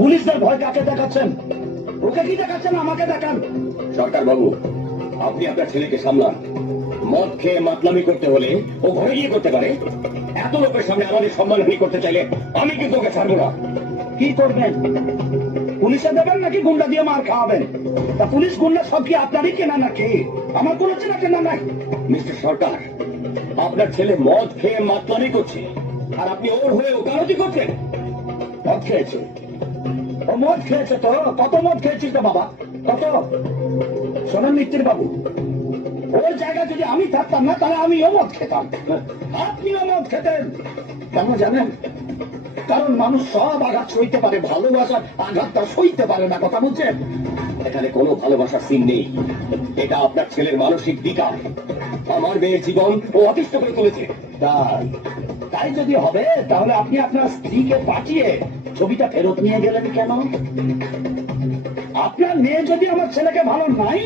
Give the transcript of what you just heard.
পুলিশদের ভয় কাকে দেখাচ্ছেন? ওকে কি দেখাচ্ছেন? আমাকে দেখান। সরকার বাবু, আপনি আপনার ছেলেকে সামলান। মদ খেয়ে মাতলামি করতে হলে ও ঘরে গিয়ে করতে পারে। এত লোকের সামনে আমাদের সম্মানহানি করতে চাইলে আমি কিন্তু ওকে ছাড়বো না। কি করবেন? পুলিশে দেবেন নাকি গুন্ডা দিয়ে মার খাওয়াবেন? তা পুলিশ গুন্ডা সব কি আপনারই কেনা নাকি? আমার কোনো চেনা কেনা নাই। মিস্টার সরকার, আপনার ছেলে মদ খেয়ে মাতলামি করছে আর আপনি ওর হয়ে ওকালতি করছেন। মদ খেয়েছে? ও মদ খেয়েছে তো? কত মদ খেয়েছিস তো বাবা, কত? শোনেন মিত্তির বাবু, ওর জায়গায় যদি আমি থাকতাম না তাহলে আমিও মদ খেতাম, আপনিও মদ খেতেন। কেন জানেন? কারণ মানুষ সব আঘাত সইতে পারে, ভালোবাসার আঘাতটা সইতে পারে না। কথা বুঝছেন? এখানে কোনো ভালোবাসার সিন নেই। এটা আপনার ছেলের মানসিক বিকার। আমার মেয়ের জীবন ও অতিষ্ঠ করে তুলেছে। তাই তাই যদি হবে তাহলে আপনি আপনার স্ত্রীকে পাঠিয়ে ছবিটা ফেরত নিয়ে গেলেন কেন? আপনার মেয়ে যদি আমার ছেলেকে ভালো নাই